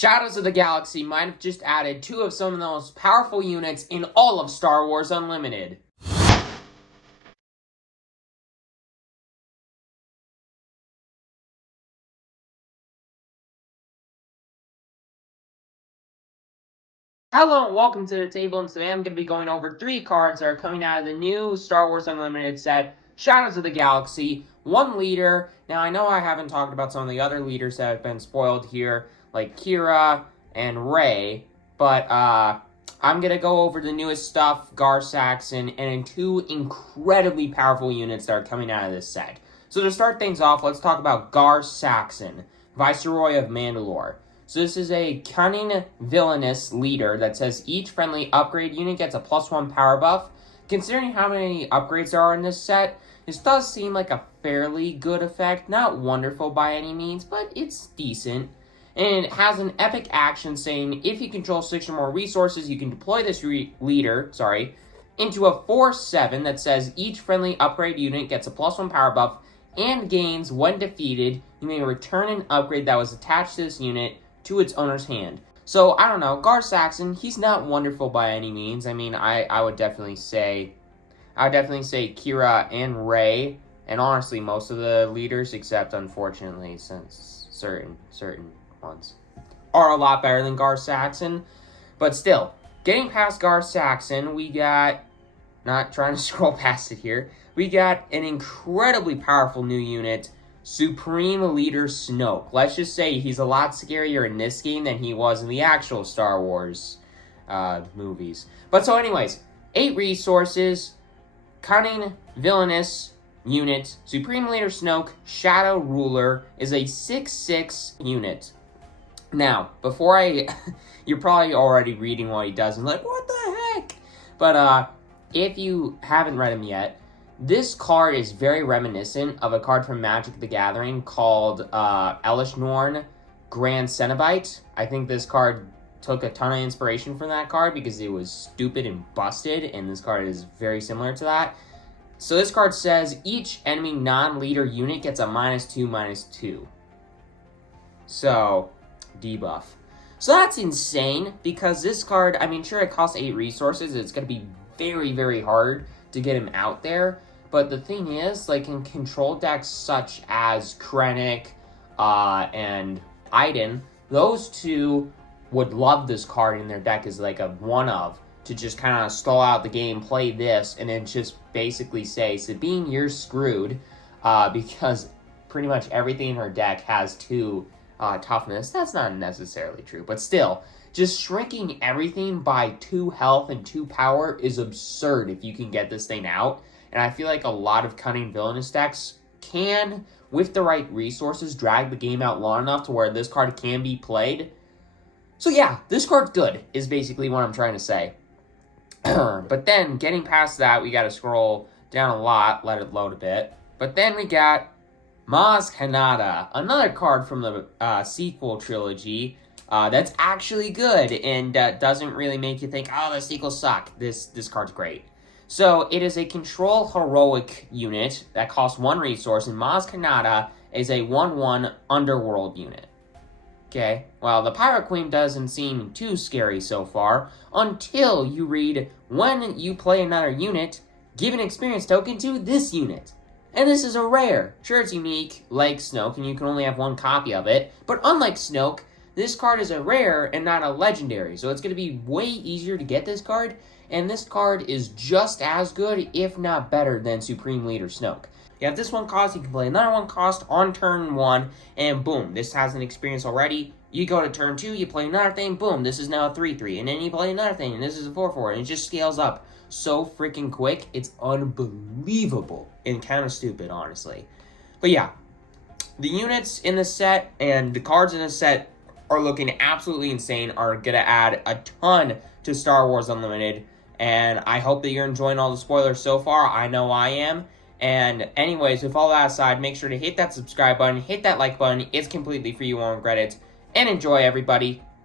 Shadows of the Galaxy might have just added two of some of the most powerful units in all of Star Wars Unlimited. Hello and welcome to the table, and today I'm going to be going over 3 cards that are coming out of the new Star Wars Unlimited set, Shadows of the Galaxy, 1 leader. Now, I know I haven't talked about some of the other leaders that have been spoiled here, like Qi'ra and Rey, but I'm going to go over the newest stuff, Gar Saxon, and 2 incredibly powerful units that are coming out of this set. So to start things off, let's talk about Gar Saxon, Viceroy of Mandalore. So this is a cunning, villainous leader that says each friendly upgrade unit gets a +1 power buff. Considering how many upgrades there are in this set, this does seem like a fairly good effect. Not wonderful by any means, but it's decent. And it has an epic action saying if you control 6 or more resources, you can deploy this leader into a 4/7 that says each friendly upgrade unit gets a +1 power buff and gains, when defeated, you may return an upgrade that was attached to this unit to its owner's hand. So, I don't know, Gar Saxon, he's not wonderful by any means. I mean, I would definitely say Qi'ra and Rey, and honestly, most of the leaders, except, unfortunately, since certain ones, are a lot better than Gar Saxon. But still, getting past Gar Saxon, we got, not trying to scroll past it here, we got an incredibly powerful new unit, Supreme Leader Snoke. Let's just say he's a lot scarier in this game than he was in the actual Star Wars movies. But so anyways, 8 resources, cunning, villainous unit, Supreme Leader Snoke, Shadow Ruler, is a 6/6 unit. Now, before you're probably already reading what he does and like, what the heck? But if you haven't read him yet, this card is very reminiscent of a card from Magic the Gathering called Elesh Norn Grand Cenobite. I think this card took a ton of inspiration from that card because it was stupid and busted, and this card is very similar to that. So this card says each enemy non-leader unit gets a -2/-2. So, debuff. So that's insane because this card, I mean, sure, it costs 8 resources. It's going to be very, very hard to get him out there. But the thing is, like in control decks such as Krennic and Iden, those two would love this card in their deck as like a one-of to just kind of stall out the game, play this, and then just basically say, Sabine, you're screwed because pretty much everything in her deck has 2 toughness. That's not necessarily true, but still, just shrinking everything by 2 health and 2 power is absurd if you can get this thing out. And I feel like a lot of cunning villainous decks can, with the right resources, drag the game out long enough to where this card can be played. So yeah, this card's good, is basically what I'm trying to say. But then, getting past that, we gotta scroll down a lot, let it load a bit. But then we got Maz Kanata, another card from the sequel trilogy that's actually good and doesn't really make you think, oh, the sequels suck. This card's great. So, it is a control heroic unit that costs 1 resource, and Maz Kanata is a 1/1 underworld unit. Okay, well, the Pirate Queen doesn't seem too scary so far, until you read, when you play another unit, give an experience token to this unit. And this is a rare. Sure, it's unique, like Snoke, and you can only have 1 copy of it, but unlike Snoke, this card is a rare and not a legendary, so it's going to be way easier to get this card, and this card is just as good, if not better, than Supreme Leader Snoke. You have this 1 cost, you can play another 1 cost on turn 1, and boom, this has an experience already. You go to turn 2, you play another thing, boom, this is now a 3/3, and then you play another thing, and this is a 4/4, and it just scales up so freaking quick, it's unbelievable, and kind of stupid, honestly. But yeah, the units in this set, and the cards in this set, are looking absolutely insane, are going to add a ton to Star Wars Unlimited, and I hope that you're enjoying all the spoilers so far. I know I am. And anyways, with all that aside, make sure to hit that subscribe button, hit that like button. It's completely free, you won't regret it. And enjoy, everybody.